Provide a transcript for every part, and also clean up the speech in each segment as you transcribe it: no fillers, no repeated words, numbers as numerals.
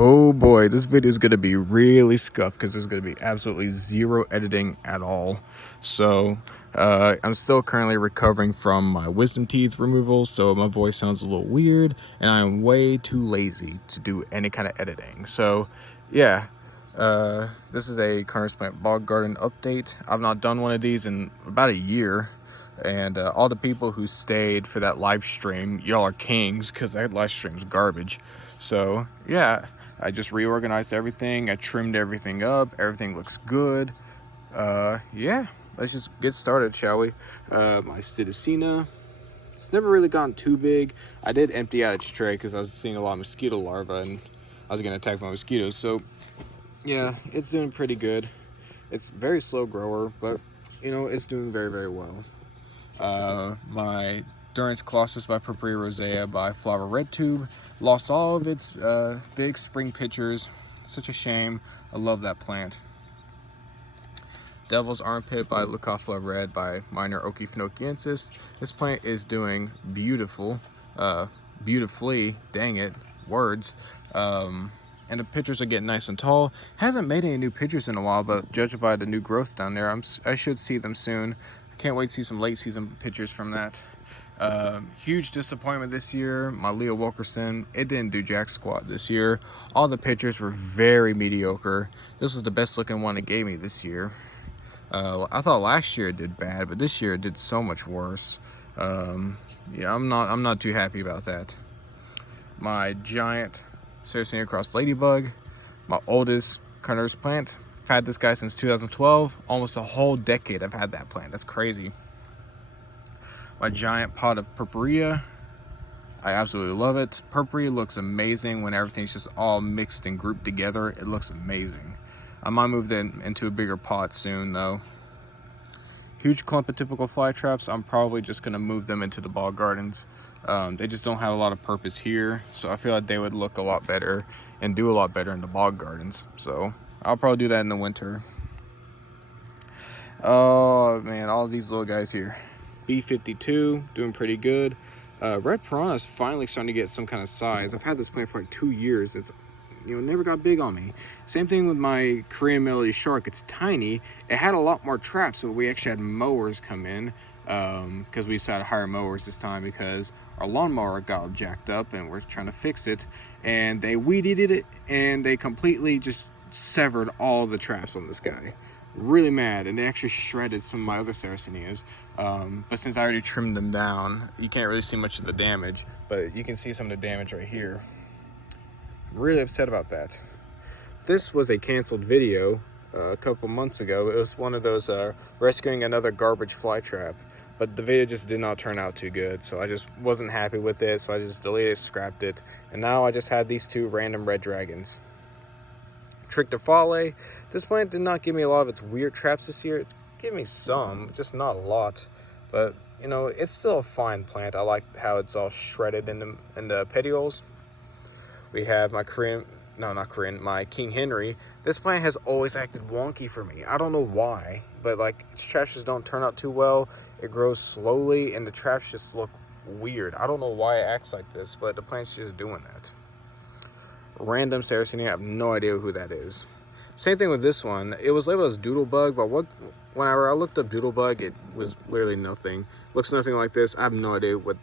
Oh boy, this video is going to be really scuffed because there's going to be absolutely zero editing at all. So I'm still currently recovering from my wisdom teeth removal, so my voice sounds a little weird, and I'm way too lazy to do any kind of editing. So yeah, this is a Carnivorous plant bog garden update. I've not done one of these in about a year. And all the people who stayed for that live stream, y'all are kings, because that live stream's garbage. So yeah, I just reorganized everything. I trimmed everything up. Everything looks good. Yeah, let's just get started, shall we? My Saracenia, it's never really gotten too big. I did empty out its tray because I was seeing a lot of mosquito larvae and I was gonna attack my mosquitoes. So yeah, it's doing pretty good. It's very slow grower, but you know, it's doing very, very well. My Durance Colossus by Purpurea Rosea by Flower Red Tube lost all of its big spring pictures. Such a shame. I love that plant. Devil's Armpit by Leucophila Red by Minor Ocyphinocchiensis. This plant is doing beautifully, dang it, words. And the pictures are getting nice and tall. Hasn't made any new pictures in a while, but judging by the new growth down there, I should see them soon. Can't wait to see some late season pictures from that. Huge disappointment this year. My Leo Wilkerson, it didn't do jack squat this year. All the pictures were very mediocre. This was the best looking one it gave me this year. I thought last year it did bad, but this year it did so much worse. Yeah, I'm not too happy about that. My giant Saracenia cross ladybug, my oldest carnivorous plant. I've had this guy since 2012, almost a whole decade I've had that plant. That's crazy. My giant pot of purpurea, I absolutely love it. Purpurea looks amazing when everything's just all mixed and grouped together. It looks amazing. I might move that into a bigger pot soon though. Huge clump of typical flytraps. I'm probably just gonna move them into the bog gardens. They just don't have a lot of purpose here, so I feel like they would look a lot better and do a lot better in the bog gardens. So I'll probably do that in the winter. Oh man, all these little guys here. B52, doing pretty good. Red Piranha is finally starting to get some kind of size. I've had this plant for like 2 years. It's, you know, never got big on me. Same thing with my Korean Melody Shark. It's tiny. It had a lot more traps, but we actually had mowers come in because we decided to hire mowers this time because our lawnmower got jacked up and we're trying to fix it. And they weed-eated it and they completely just severed all the traps on this guy. Really mad, and they actually shredded some of my other Saracenias. But since I already trimmed them down, you can't really see much of the damage, but you can see some of the damage right here. I'm really upset about that. This was a canceled video a couple months ago. It was one of those rescuing another garbage fly trap, but the video just did not turn out too good, so I just wasn't happy with it, so I just deleted it, scrapped it, and now I just had these two random red dragons. Trick de Fale. This plant did not give me a lot of its weird traps this year. It's given me some, just not a lot. But, you know, it's still a fine plant. I like how it's all shredded in the petioles. We have my my King Henry. This plant has always acted wonky for me. I don't know why, but like its traps just don't turn out too well. It grows slowly and the traps just look weird. I don't know why it acts like this, but the plant's just doing that. Random Saracenia, I have no idea who that is. Same thing with this one. It was labeled as Doodlebug, but whenever I looked up Doodlebug, it was literally nothing. Looks nothing like this. I have no idea what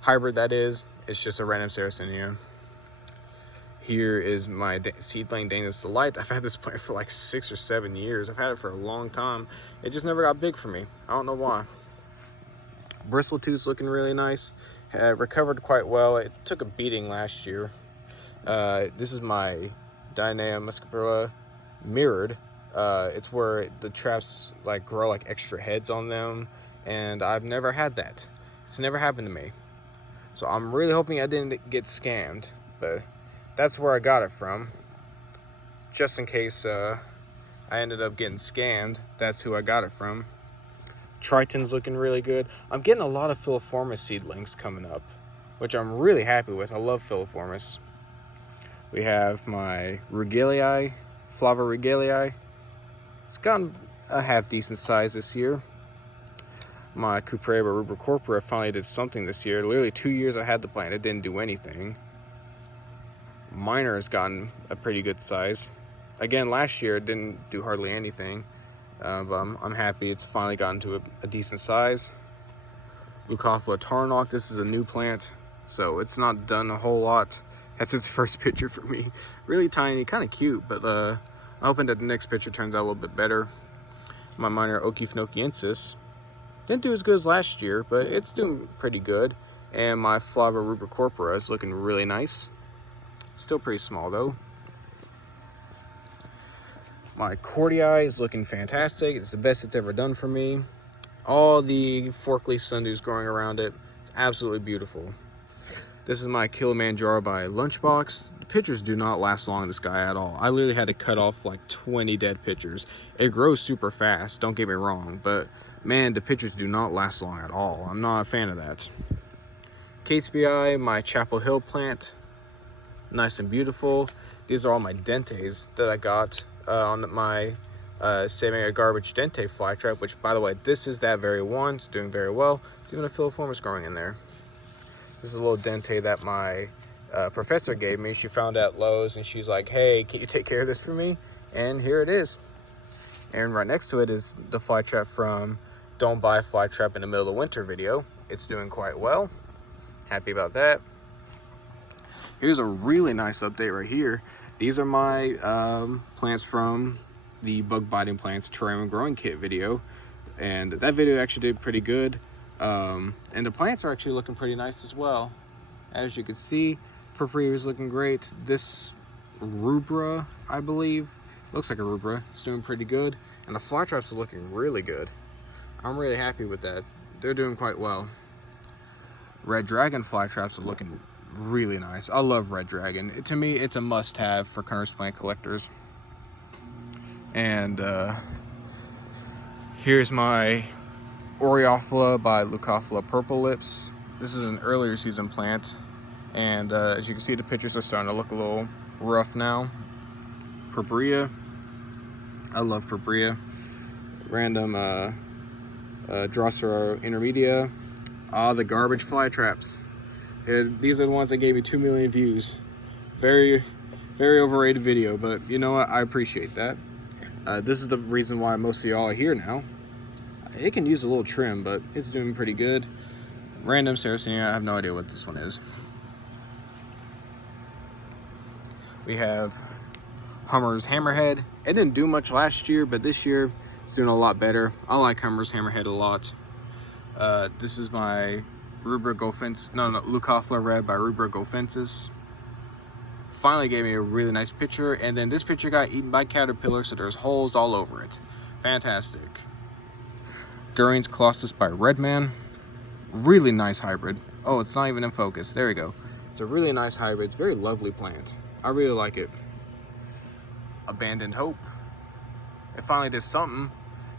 hybrid that is. It's just a random Saracenia. Here is my seedling Dana's Delight. I've had this plant for like 6 or 7 years. I've had it for a long time. It just never got big for me. I don't know why. Bristletooth's looking really nice. Recovered quite well. It took a beating last year. This is my Dionea muscipula mirrored. It's where the traps like grow like extra heads on them, and I've never had that. It's never happened to me, so I'm really hoping I didn't get scammed, but that's where I got it from. Just in case I ended up getting scammed, that's who I got it from. Triton's looking really good. I'm getting a lot of Filiformis seedlings coming up, which I'm really happy with. I love Filiformis. We have my Regalii, Flava Regalii. It's gotten a half decent size this year. My Cupreba rubricorpora finally did something this year. Literally 2 years I had the plant, it didn't do anything. Minor has gotten a pretty good size. Again, last year it didn't do hardly anything, but I'm happy it's finally gotten to a decent size. Leucophila tarnock, this is a new plant, so it's not done a whole lot. That's its first picture for me. Really tiny, kind of cute, but I'm hoping that the next picture turns out a little bit better. My minor Okeefnokiensis didn't do as good as last year, but it's doing pretty good. And my Flava rubricorpora is looking really nice. Still pretty small though. My Cordyeye is looking fantastic. It's the best it's ever done for me. All the forkleaf sundews growing around it. It's absolutely beautiful. This is my Kilimanjaro by Lunchbox. The pictures do not last long in this guy at all. I literally had to cut off like 20 dead pictures. It grows super fast, don't get me wrong, but man, the pictures do not last long at all. I'm not a fan of that. Catesby, my Chapel Hill plant. Nice and beautiful. These are all my dentes that I got on my saving a garbage dente fly trap, which by the way, this is that very one. It's doing very well. Even a filiformis growing in there. This is a little dente that my professor gave me. She found at Lowe's and she's like, hey, can you take care of this for me? And here it is. And right next to it is the fly trap from Don't Buy a Fly Trap in the Middle of Winter video. It's doing quite well. Happy about that. Here's a really nice update right here. These are my plants from the Bug Biting Plants Terrarium Growing Kit video. And that video actually did pretty good. And the plants are actually looking pretty nice as well. As you can see, Purpurea is looking great. This rubra, I believe, looks like a rubra. It's doing pretty good. And the fly traps are looking really good. I'm really happy with that. They're doing quite well. Red Dragon fly traps are looking really nice. I love Red Dragon. To me, it's a must-have for Carnivorous plant collectors. And here's my Oreophila by Leucophila Purple Lips. This is an earlier season plant, and as you can see, the pictures are starting to look a little rough now. Purpurea, I love Purpurea. Random Drosera intermedia. The garbage fly traps. These are the ones that gave me 2 million views. Very, very overrated video, but you know what? I appreciate that. This is the reason why most of y'all are here now. It can use a little trim, but it's doing pretty good. Random Saracenia, I have no idea what this one is. We have Hummer's Hammerhead. It didn't do much last year, but this year it's doing a lot better. I like Hummer's Hammerhead a lot. This is my Leucophila Red by Rubra Golfensis. Finally gave me a really nice picture, and then this picture got eaten by caterpillars, so there's holes all over it. Fantastic. Durian's Colossus by Redman. Really nice hybrid. Oh, it's not even in focus. There we go. It's a really nice hybrid. It's a very lovely plant. I really like it. Abandoned Hope. It finally did something.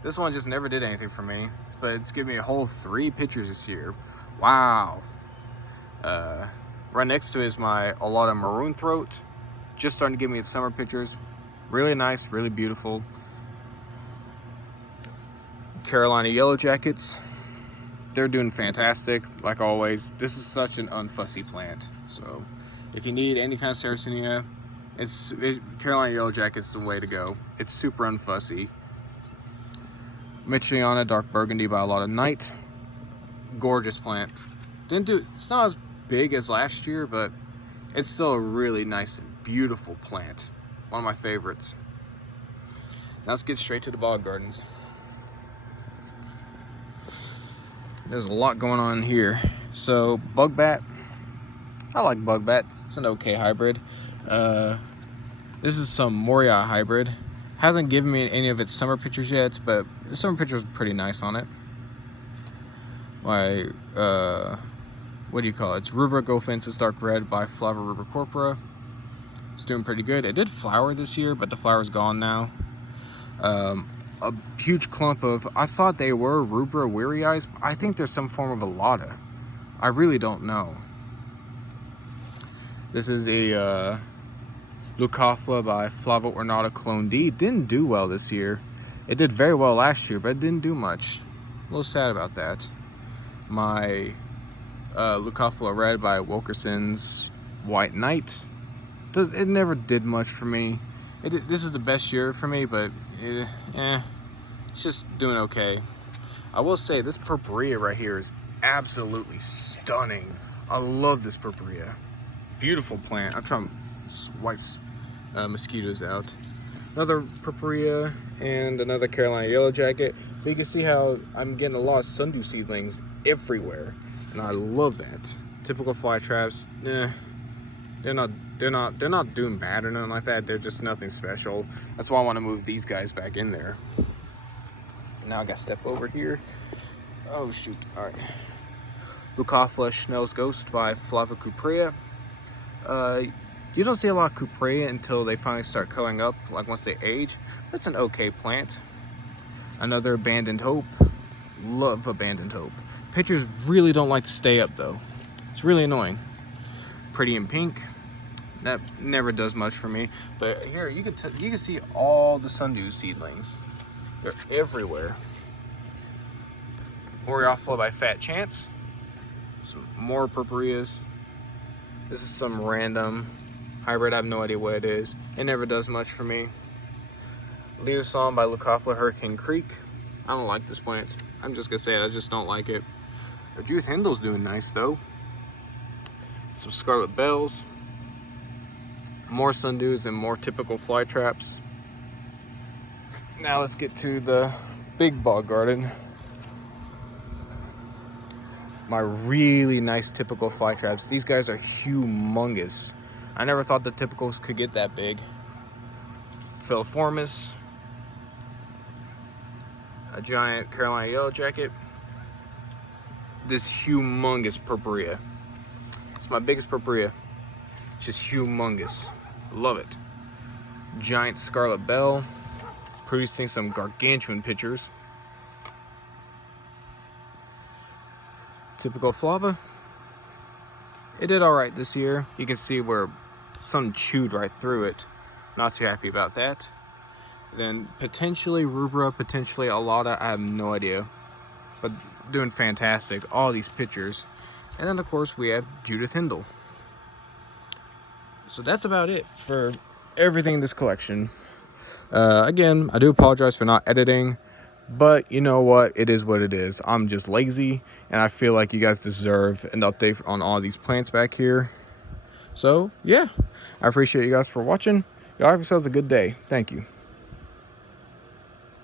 This one just never did anything for me, but it's given me a whole 3 pictures this year. Wow. Right next to it is my Alauda Maroon Throat. Just starting to give me its summer pictures. Really nice, really beautiful. Carolina Yellow Jackets. They're doing fantastic, like always. This is such an unfussy plant. So if you need any kind of Saracenia, Carolina Yellow Jacket's the way to go. It's super unfussy. Mitriana Dark Burgundy by Alauda Night. Gorgeous plant. It's not as big as last year, but it's still a really nice and beautiful plant. One of my favorites. Now let's get straight to the bog gardens. There's a lot going on here. So Bugbat, I like Bugbat. It's an okay hybrid. This is some Moria hybrid. Hasn't given me any of its summer pictures yet, but the summer pictures are pretty nice on it. My what do you call it? It's Rubra Golfensis Dark Red by Flava rubricorpora. It's doing pretty good. It did flower this year, but the flower's gone now. A huge clump of, I thought they were Rubra weary eyes. I think there's some form of Alauda. I really don't know. This is a Leucophila by Flava ornata Clone D. Didn't do well this year. It did very well last year, but it didn't do much. A little sad about that. My Leucophila Red by Wilkerson's White Knight. it never did much for me. This is the best year for me, but it's just doing okay. I will say this purpurea right here is absolutely stunning. I love this purpurea. Beautiful plant. I'm trying to wipe mosquitoes out. Another purpurea and another Carolina yellow jacket. But you can see how I'm getting a lot of sundew seedlings everywhere, and I love that. Typical fly traps. They're not doing bad or nothing like that. They're just nothing special. That's why I want to move these guys back in there. Now I got to step over here. Oh shoot! All right. Leucophila Schnell's Ghost by Flava Cuprea. You don't see a lot of Cuprea until they finally start coloring up, like once they age. That's an okay plant. Another Abandoned Hope. Love Abandoned Hope. Pictures really don't like to stay up though. It's really annoying. Pretty in Pink. That never does much for me. But here you can see all the sundew seedlings. They're everywhere. Oreophila by Fat Chance. Some more purpureas. This is some random hybrid. I have no idea what it is. It never does much for me. Leosom by Leucophila Hurricane Creek. I don't like this plant. I'm just gonna say it. I just don't like it. Judith Hindle's doing nice though. Some Scarlet Bells. More sundews and more typical fly traps. Now let's get to the big bog garden. My really nice typical fly traps. These guys are humongous. I never thought the typicals could get that big. Filiformis. A giant Carolina yellow jacket. This humongous purpurea. It's my biggest purpurea. It's just humongous. Love it. Giant Scarlet Bell. Producing some gargantuan pictures. Typical Flava. It did alright this year. You can see where some chewed right through it. Not too happy about that. Then potentially Rubra, potentially Alata, I have no idea. But doing fantastic. All these pictures. And then of course we have Judith Hindle. So that's about it for everything in this collection. Again, I do apologize for not editing, but you know what? It is what it is. I'm just lazy, and I feel like you guys deserve an update on all these plants back here. So yeah, I appreciate you guys for watching. Y'all have yourselves a good day. Thank you.